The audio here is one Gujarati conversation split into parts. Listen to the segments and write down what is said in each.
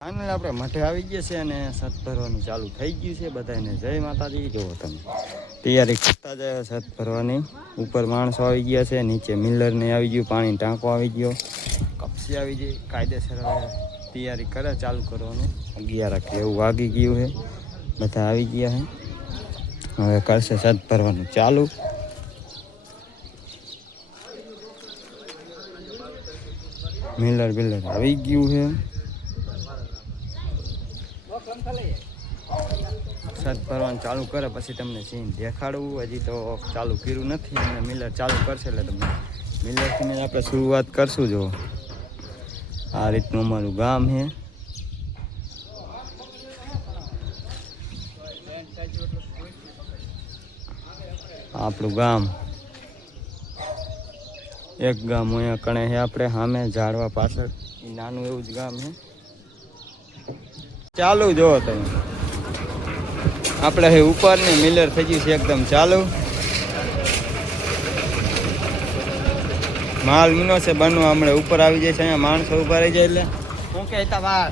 ફાઇનલ આપણે મઠે આવી ગયા છે અને સત ભરવાનું ચાલુ થઈ ગયું છે. બધાને જય માતાજી. જુઓ તમે તૈયારી કરતા જાય સત ભરવાની. ઉપર માણસો આવી ગયા છે, નીચે મિલરને આવી ગયું, પાણી ટાંકો આવી ગયો, કપસી આવી ગઈ. કાયદેસર તૈયારી કરે ચાલુ કરવાનું. 11 એવું વાગી ગયું છે, બધા આવી ગયા છે. હવે કરશે સત ભરવાનું ચાલુ. મિલર આવી ગયું છે. સત ભરવાનું ચાલુ કરે પછી તમને સીન દેખાડવું. હજી તો ચાલુ કર્યું નથી અને મિલર ચાલુ કરશે એટલે તમને મિલરથી આપણે શરૂઆત કરશું. જો આ રીતનું અમારું ગામ છે. આપણું ગામ એક ગામ અહીંયા કણે છે. આપણે સામે ઝાડવા પાછળ નાનું એવું જ ગામ છે. ચાલુ જોવો તમે આપણે ઉપર ને મિલર થઈ ગયું છે એકદમ ચાલુ. માલ મીનો છે બનવા હમણાં ઉપર આવી જાય છે. અહીંયા માણસો ઉભા રહી જાય એટલે શું કે વાર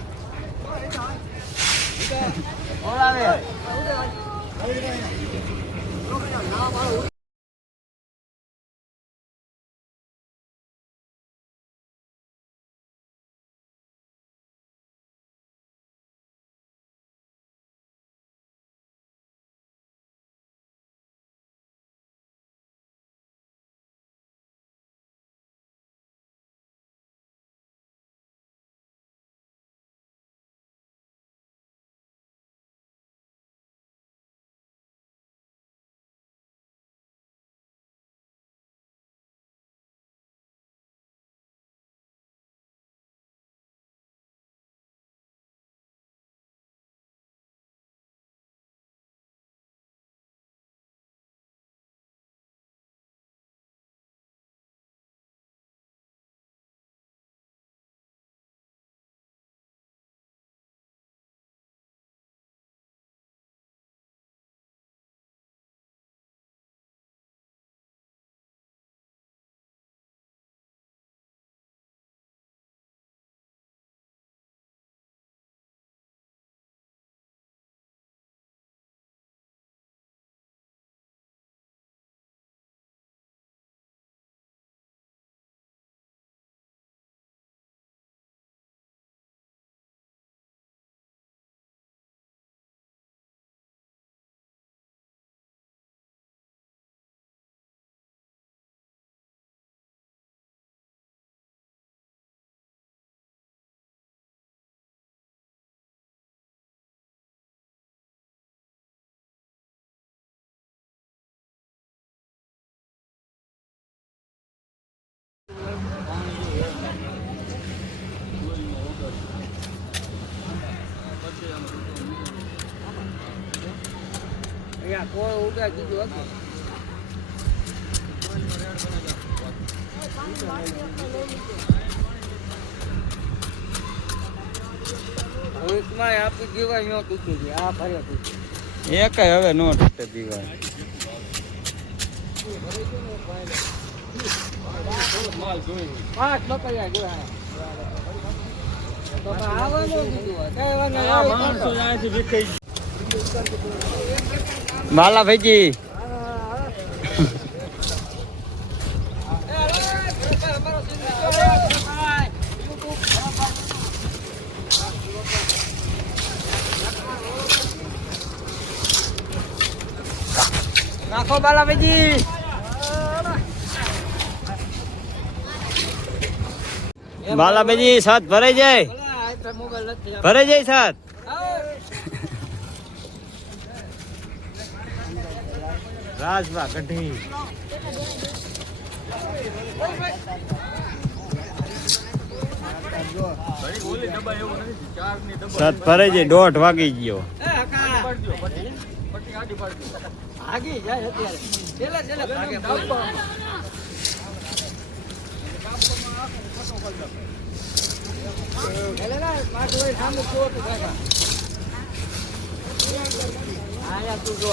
કોઈ ઉડા કીધું હતું. આપી દીવાય ન તૂટી આ ફરે તૂટી એક હવે નો તૂટે દીવાય. પાંચ બકરિયા જોયા બાલા ભાઈજી નાખો બાલા ભાઈજી. બાલા ભાઈજી સાત ભરાઈ જાય, ભરાઈ જાય સાત. રાજભા ગઢી સાત ભરાઈ જાય. 1:30 વાગી ગયો. આયા તું જો